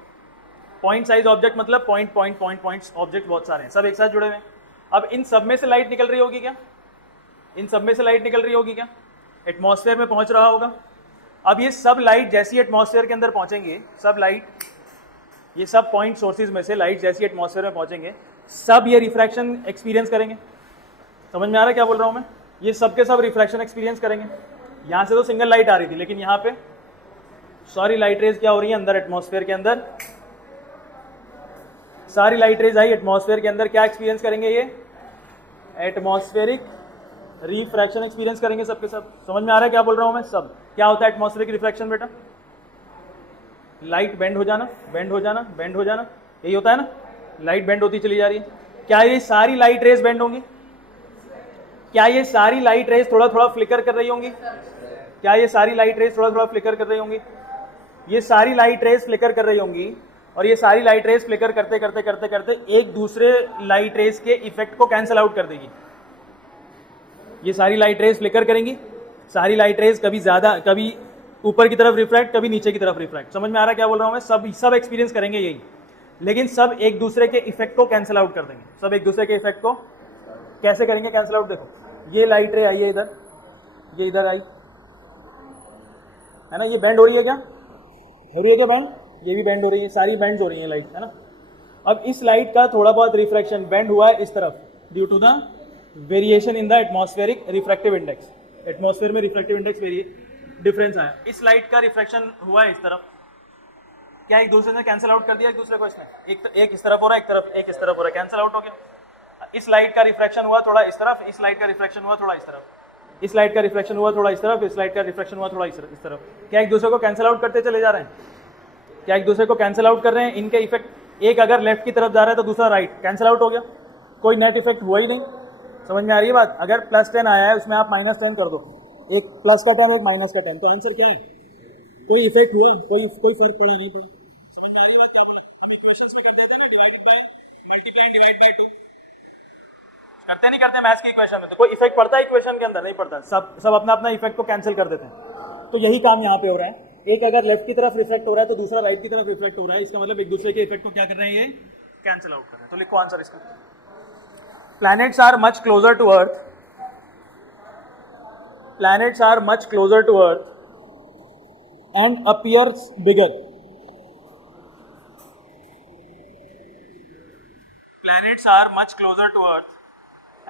पॉइंट साइज ऑब्जेक्ट मतलब point point point points object बहुत सारे हैं, सब एक साथ जुड़े हुए हैं। अब इन सब में से लाइट निकल रही होगी क्या? इन सब में से लाइट निकल रही होगी क्या? एटमॉस्फेयर में पहुंच रहा होगा। अब ये सब लाइट जैसी एटमॉस्फेयर के अंदर पहुंचेंगे, सब लाइट, ये सब पॉइंट सोर्सेज में से लाइट जैसी एटमॉस्फेयर में पहुंचेंगे, सब ये रिफ्रैक्शन एक्सपीरियंस करेंगे। समझ में आ रहा है क्या बोल रहा हूं मैं? ये सब के सब रिफ्रैक्शन एक्सपीरियंस करेंगे। यहां से तो सिंगल लाइट आ रही थी, लेकिन यहां पे सारी लाइट रेज क्या हो रही है? अंदर एटमॉस्फेयर के अंदर सारी लाइट रेज आई एटमॉस्फेयर के अंदर, क्या एक्सपीरियंस करेंगे? ये एटमॉस्फेरिक रिफ्रैक्शन एक्सपीरियंस करेंगे सब के सब। समझ में आ रहा है क्या बोल रहा हूं मैं? सब क्या होता है एटमॉस्फेरिक रिफ्रैक्शन बेटा? लाइट बेंड हो जाना, बेंड हो जाना, बेंड हो जाना, यही होता है ना? लाइट बेंड होती चली जा रही है। क्या ये सारी लाइट रेज बेंड होंगी? क्या ये सारी लाइट रेज थोड़ा थोड़ा फ्लिकर कर रही होंगी? क्या ये सारी लाइट रेज थोड़ा थोड़ा फ्लिकर कर रही होंगी? ये सारी लाइट रेज फ्लिकर कर रही होंगी, और ये सारी लाइट रेज फ्लिकर करते करते करते करते एक दूसरे लाइट रेज के इफेक्ट को कैंसिल आउट कर देगी। ये सारी लाइट रेज फ्लिकर करेंगी, सारी लाइट रेज कभी ज्यादा, कभी ऊपर की तरफ रिफ्रैक्ट, कभी नीचे की तरफ रिफ्रैक्ट। समझ में आ रहा है क्या बोल रहा हूं मैं? सब एक्सपीरियंस करेंगे यही, लेकिन सब एक दूसरे के इफेक्ट को कैंसिल आउट कर देंगे। सब एक दूसरे के इफेक्ट को कैसे करेंगे कैंसिल आउट? देखो ये लाइट रे आई है इधर, ये इधर आई है ना, ये बेंड हो रही है क्या? हो रही है क्या बेंड? ये भी बेंड हो रही है, सारी बेंड हो रही है लाइट, है ना? अब इस लाइट का थोड़ा बहुत रिफ्रैक्शन बेंड हुआ है इस तरफ, due to the variation in the atmospheric refractive index. Atmosphere में रिफ्रैक्टिव इंडेक्स डिफरेंस आया, इस लाइट का रिफ्रैक्शन हुआ है इस तरफ। क्या एक दूसरे से कैंसिल आउट कर दिया एक दूसरे को? इसने एक इस तरफ हो रहा है, एक इस तरफ हो रहा है, कैंसिल आउट हो गया। इस लाइट का रिफ्रैक्शन हुआ थोड़ा इस तरफ, इस लाइट का रिफ्रैक्शन हुआ थोड़ा इस तरफ, इस लाइट का रिफ्रैक्शन हुआ थोड़ा इस तरफ, इस लाइट का रिफ्रैक्शन हुआ थोड़ा इस तरफ। क्या एक दूसरे को कैंसिल आउट करते चले जा रहे हैं? क्या एक दूसरे को कैंसिल आउट कर रहे हैं? इनके इफेक्ट, एक अगर लेफ्ट की तरफ जा रहा है तो दूसरा राइट, कैंसिल आउट हो गया, कोई नेट इफेक्ट हुआ ही नहीं। समझ में आ रही है बात? अगर +10 आया है उसमें आप -10 कर दो, एक प्लस का टर्म एक माइनस का टर्म, तो आंसर क्या है? कोई इफेक्ट हुआ? कोई फर्क पड़ा नहीं पड़ा। समझ आ रही है बात? आप इक्वेशंस में करते थे ना, divided by multiply divide by 2, करते नहीं करते मैथ्स की इक्वेशन में? तो कोई इफेक्ट पड़ता है इक्वेशन के अंदर? नहीं पड़ता, सब अपना अपना इफेक्ट को कैंसिल कर देते हैं। तो यही काम यहाँ पे हो रहा है। एक अगर लेफ्ट की तरफ रिफ्लेक्ट हो रहा है तो दूसरा राइट की तरफ रिफ्लेक्ट हो रहा है, इसका मतलब एक दूसरे के इफेक्ट को क्या कर रहे हैं, ये कैंसिल आउट कर रहे हैं। तो लिखो आंसर इसका, planets are much closer to earth, planets are much closer to earth and appears bigger. Planets are much closer to earth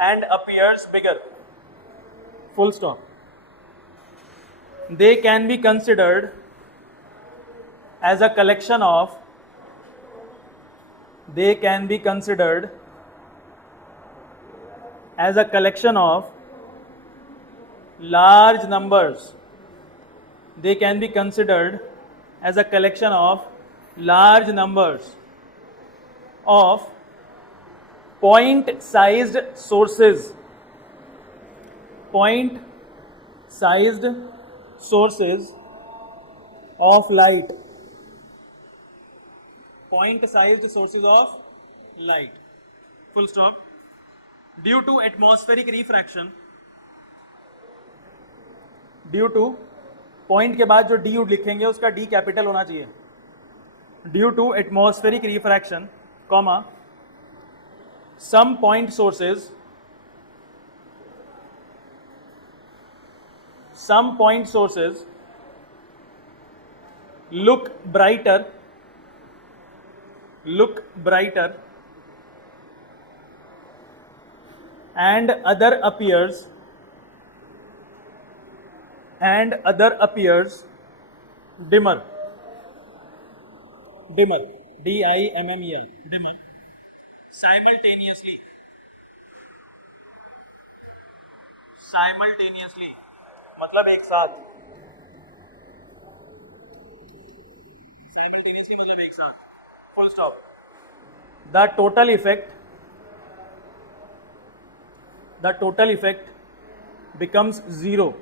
and appears bigger, full stop. They can be considered as a collection of large numbers. They can be considered as a collection of large numbers of point-sized sources. Point-sized sources of light. Point-sized sources of light. Full stop. Due to atmospheric refraction, due two point के बाद जो D लिखेंगे उसका D capital होना चाहिए, due to atmospheric refraction, comma some point sources look brighter and other appears dimmer, D-I-M-M-E-R, dimmer, simultaneously, मतलब एक साथ, simultaneously मतलब एक साथ, full stop. The total effect becomes zero.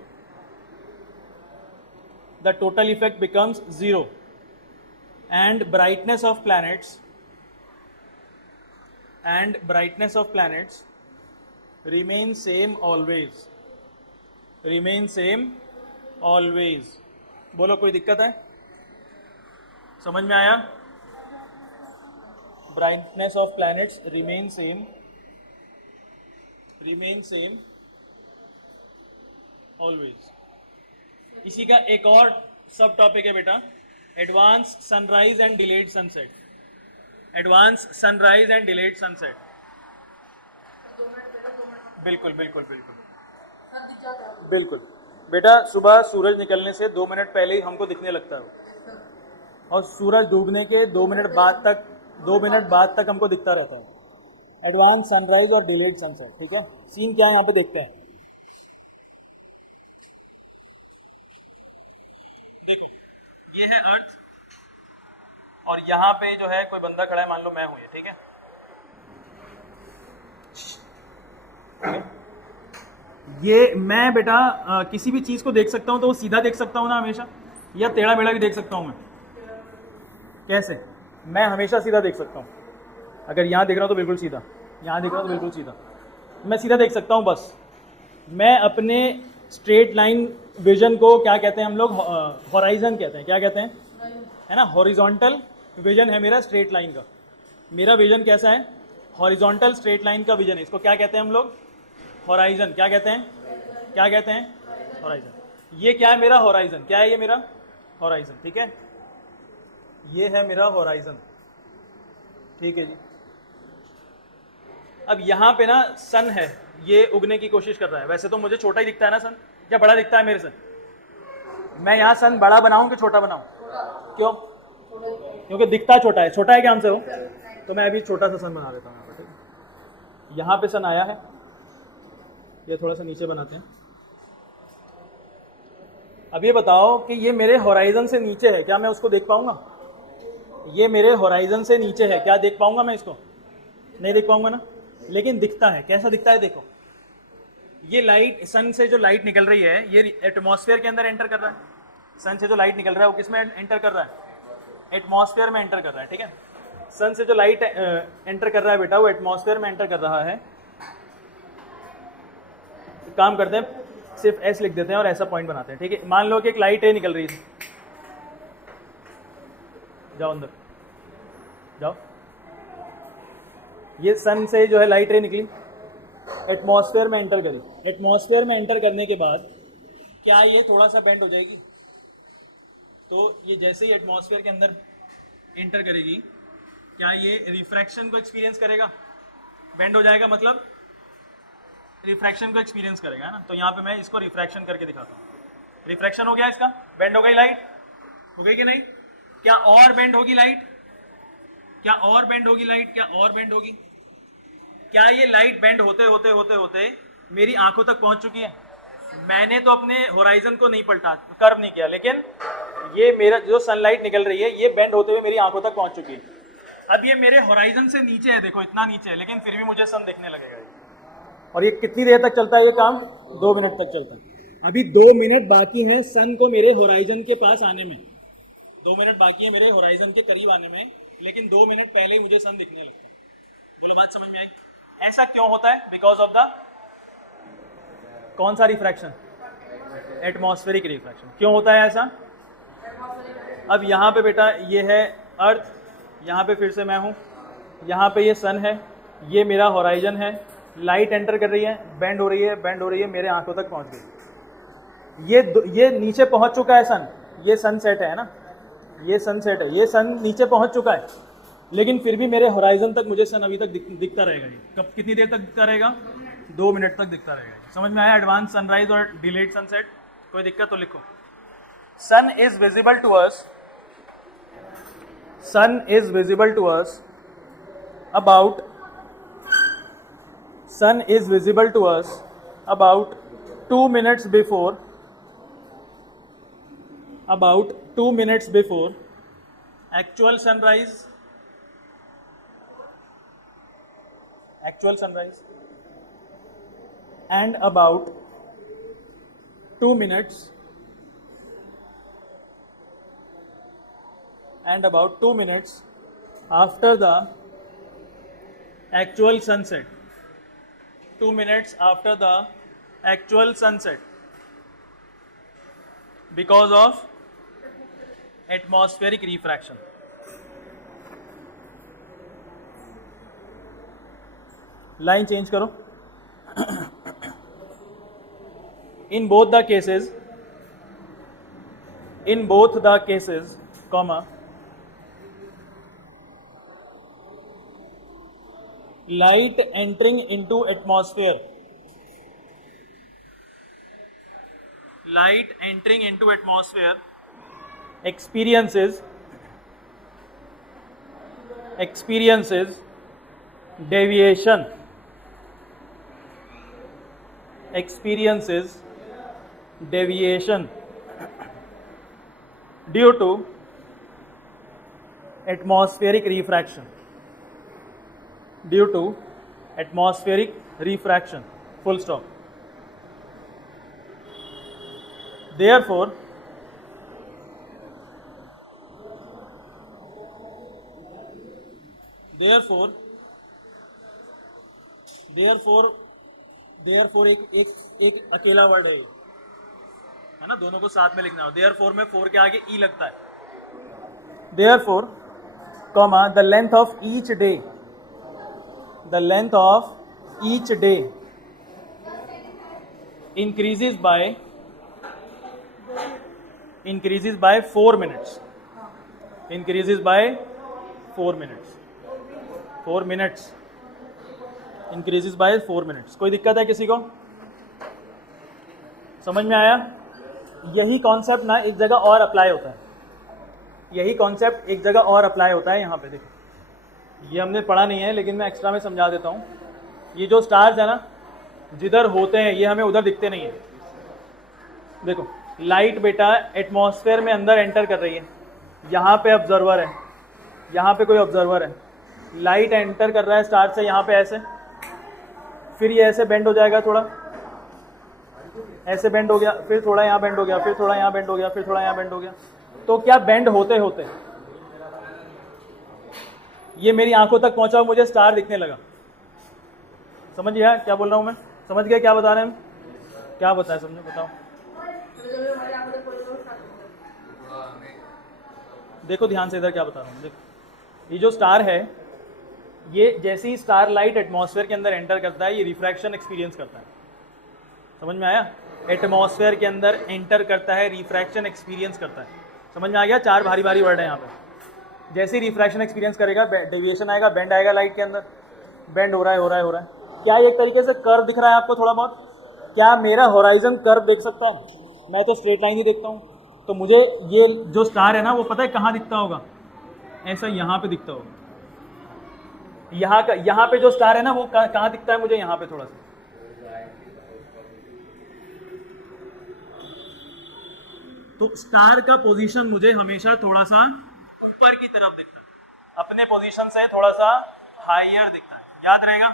The total effect becomes zero, and brightness of planets remain same always. बोलो कोई दिक्कत है, समझ में आया? Brightness of planets remain same always. इसी का एक और सब टॉपिक है बेटा, advance sunrise and delayed sunset. बिल्कुल बेटा, सुबह सूरज निकलने से 2 मिनट पहले ही हमको दिखने लगता है, और सूरज डूबने के 2 मिनट बाद तक हमको दिखता रहता है. एडवांस सनराइज और डिलेड सनसेट, ठीक है. सीन क्या है यहाँ पे देखते हैं. ये है अर्थ, और यहाँ पे जो है कोई बंदा खड़ा है, मान लो मैं हूं ये, ठीक है. ये मैं बेटा किसी भी चीज को देख सकता हूं तो वो सीधा देख सकता हूं ना हमेशा, या टेढ़ा मेढ़ा भी देख सकता हूं मैं. कैसे? मैं हमेशा सीधा देख सकता हूं. अगर यहाँ देख रहा हूं तो बिल्कुल सीधा, यहाँ देख रहा हूं तो बिल्कुल सीधा, मैं सीधा देख सकता हूं. बस मैं अपने स्ट्रेट लाइन विजन को क्या कहते हैं हम लोग, हॉराइजन कहते हैं. क्या कहते हैं, है ना, हॉरिजॉन्टल विजन है मेरा स्ट्रेट लाइन का. मेरा विजन कैसा है, हॉरिजॉन्टल स्ट्रेट लाइन का विजन है. इसको क्या कहते हैं हम लोग, हॉराइजन. क्या कहते हैं, हॉराइजन. ये क्या है मेरा हॉराइजन, क्या है ये मेरा हॉराइजन, ठीक है. ये है मेरा हॉराइजन, ठीक है जी. अब यहाँ पे ना सन है, ये उगने की कोशिश कर रहा है. वैसे तो मुझे छोटा ही दिखता है ना सन, क्या बड़ा दिखता है मेरे से? मैं यहाँ सन बड़ा बनाऊं कि छोटा बनाऊं? क्यों? क्योंकि दिखता छोटा है. छोटा है क्या हमसे वो? तो मैं अभी छोटा सा सन बना देता हूँ. यहाँ पे सन आया है, ये थोड़ा सा नीचे बनाते हैं. अब ये बताओ कि ये मेरे हॉराइजन से नीचे है, क्या मैं उसको देख पाऊंगा? ये मेरे हॉराइजन से नीचे है, क्या देख पाऊंगा मैं इसको? नहीं देख पाऊंगा ना. लेकिन दिखता है. कैसा दिखता है देखो, ये लाइट, सन से जो लाइट निकल रही है ये एटमॉस्फेयर के अंदर एंटर कर रहा है. सन से जो लाइट निकल रहा है वो किस में एंटर कर रहा है? एटमॉस्फेयर में एंटर कर रहा है, ठीक है. सन से जो लाइट एंटर कर रहा है बेटा, वो एटमॉस्फेयर में एंटर कर रहा है. काम करते हैं, सिर्फ एस लिख देते हैं और ऐसा पॉइंट बनाते हैं, ठीक है. मान लो कि एक लाइट है निकल रही है, जाओ अंदर जाओ। ये सन से जो है लाइट रे निकली, एटमॉस्फेयर में एंटर करी। एटमॉस्फेयर में एंटर करने के बाद क्या ये थोड़ा सा बेंड हो जाएगी? तो ये जैसे ही एटमॉस्फेयर के अंदर एंटर करेगी, क्या ये रिफ्रैक्शन को एक्सपीरियंस करेगा? बेंड हो जाएगा मतलब रिफ्रैक्शन को एक्सपीरियंस करेगा, है ना। तो यहाँ पे मैं इसको रिफ्रैक्शन करके दिखाता हूँ। रिफ्रैक्शन हो गया इसका, बेंड हो गई लाइट, हो गई कि नहीं? क्या और बेंड होगी लाइट? क्या और बेंड होगी लाइट? क्या और बेंड होगी? क्या ये लाइट बेंड होते होते होते होते मेरी आंखों तक पहुंच चुकी है? मैंने तो अपने होराइजन को नहीं पलटा, कर्व नहीं किया, लेकिन ये मेरा जो सनलाइट निकल रही है ये बेंड होते हुए मेरी आंखों तक पहुंच चुकी है। अब ये मेरे होराइजन से नीचे है, देखो इतना नीचे है, लेकिन फिर भी मुझे सन दिखने लगेगा। और ये कितनी देर तक चलता है ये काम? 2 मिनट तक चलता है। अभी 2 मिनट बाकी हैं सन को मेरे होराइजन के पास आने में। 2 मिनट बाकी है मेरे होराइजन के करीब आने में, लेकिन 2 मिनट पहले ही मुझे सन दिखने लगता है। बोलो बात समझ में आई? ऐसा क्यों होता है? बिकॉज ऑफ द कौन सा रिफ्रैक्शन? Atmospheric refraction. क्यों होता है ऐसा? अब यहाँ पे बेटा ये है अर्थ, यहाँ पे फिर से मैं हूँ, यहाँ पे ये सन है, ये मेरा होराइजन है, लाइट एंटर कर रही है, बेंड हो रही है, बेंड हो रही है, मेरे आंखों तक पहुँच गई। ये नीचे पहुँच चुका है सन, ये सनसेट है ना, ये सनसेट है, ये सन नीचे पहुँच चुका है, लेकिन फिर भी मेरे होराइजन तक मुझे सन अभी तक दिखता रहेगा। ये कब, कितनी देर तक दिखता रहेगा? 2 मिनट तक दिखता रहेगा। समझ में आया? एडवांस सनराइज और डिलेड सनसेट। कोई दिक्कत तो लिखो। Sun is visible to us, sun is visible to us about 2 minutes before actual sunrise and about 2 minutes after the actual sunset. 2 minutes after the actual sunset, because of atmospheric refraction. Line change करो। in both the cases, comma, light entering into atmosphere experiences deviation due to atmospheric refraction, full stop. Therefore एक अकेला word है ये, है ना, दोनों को साथ में लिखना हो। Therefore में 4 के आगे ई लगता है। Therefore, comma, the length of each day increases by 4 minutes. 4 minutes increases by 4 minutes. कोई दिक्कत है किसी को? समझ में आया? यही कॉन्सेप्ट ना एक जगह और अप्लाई होता है। यहाँ पे देखो, ये हमने पढ़ा नहीं है, लेकिन मैं एक्स्ट्रा में समझा देता हूँ। ये जो स्टार्स है ना, जिधर होते हैं ये हमें उधर दिखते नहीं है। देखो, लाइट बेटा एटमॉस्फेयर में अंदर एंटर कर रही है, यहाँ पे ऑब्जर्वर है, यहाँ पे कोई ऑब्जर्वर है, लाइट एंटर कर रहा है स्टार से यहाँ पे ऐसे, फिर ये ऐसे बेंड हो जाएगा, थोड़ा ऐसे बेंड हो गया, फिर थोड़ा यहाँ बेंड हो गया, फिर थोड़ा यहाँ बेंड हो गया, फिर थोड़ा यहाँ बेंड हो गया। तो क्या बेंड होते होते ये मेरी आंखों तक पहुंचा, मुझे स्टार दिखने लगा। समझ गया क्या बोल रहा हूँ मैं? समझ गया क्या बता रहे हैं हम? क्या बताया समझो, बताओ। देखो ध्यान से इधर क्या बता रहा हूँ। देखो ये जो स्टार है, ये जैसे ही स्टार लाइट एटमॉस्फेयर के अंदर एंटर करता है, ये रिफ्रैक्शन एक्सपीरियंस करता है। समझ में आया? एटमॉस्फेयर के अंदर एंटर करता है, रिफ्रैक्शन एक्सपीरियंस करता है। समझ में आ गया? 4 भारी भारी वर्ड है यहाँ पे। जैसे ही रिफ्रैक्शन एक्सपीरियंस करेगा, डेविएशन आएगा, बेंड आएगा लाइट के अंदर, बेंड हो रहा है, हो रहा है, हो रहा है। क्या ये एक तरीके से कर्व दिख रहा है आपको थोड़ा बहुत? क्या मेरा होराइजन कर्व देख सकता है? मैं तो स्ट्रेट लाइन ही देखता हूँ। तो मुझे ये जो स्टार है ना, वो पता है कहाँ दिखता होगा? ऐसा यहाँ पे दिखता होगा। यहाँ पे जो स्टार है ना, वो कहाँ दिखता है मुझे? यहाँ पे थोड़ा सा। तो स्टार का पोजीशन मुझे हमेशा थोड़ा सा ऊपर की तरफ दिखता है, अपने पोजीशन से थोड़ा सा हायर दिखता है। याद रहेगा?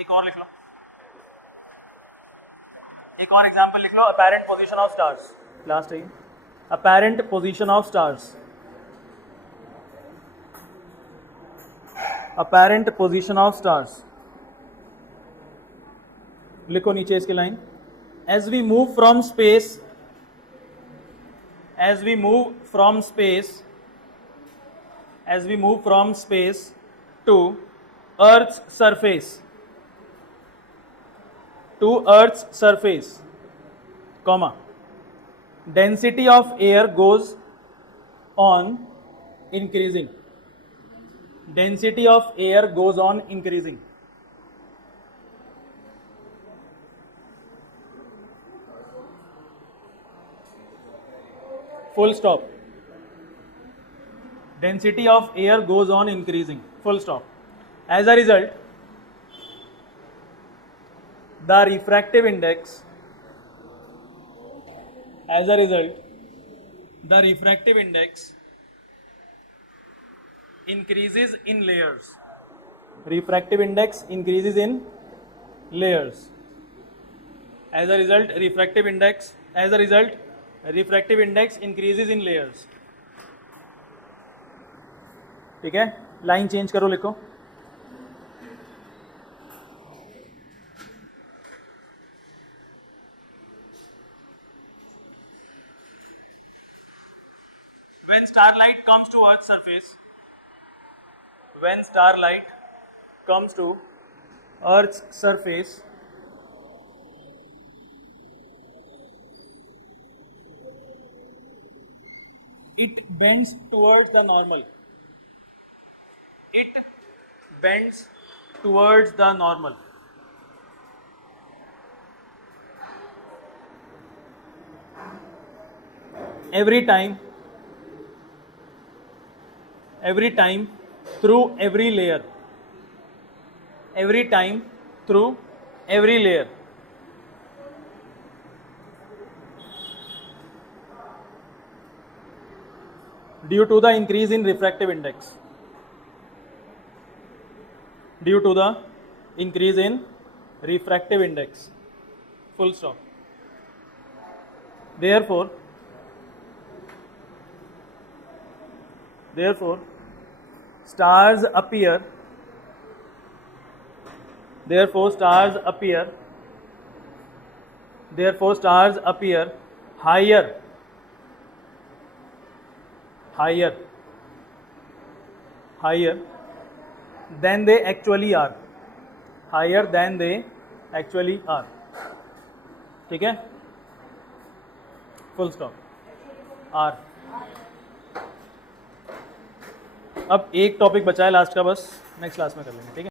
एक और लिख लो, एक और एग्जांपल लिख लो। Apparent position of stars, last है ये। Apparent position of stars, apparent position of stars लिखो नीचे इसकी line. As we move from space, as we move from space, as we move from space to Earth's surface, to Earth's surface, comma, density of air goes on increasing. Density of air goes on increasing. Full stop. Density of air goes on increasing. Full stop. As a result, the refractive index, as a result, the refractive index increases in layers. Refractive index increases in layers. As a result, refractive index, as a result, refractive index increases in layers. ठीक है, line change करो, लिखो when starlight comes to Earth's surface, when starlight comes to Earth's surface, it bends towards the normal. It bends towards the normal. Every time through every layer. Every time through every layer. Due to the increase in refractive index. Due to the increase in refractive index. Full stop. Therefore, stars appear. Therefore, stars appear higher than they actually are. Higher than they actually are. ठीक है, full stop. Are. अब एक topic बचा है last का, बस next class में कर लेंगे, ठीक है।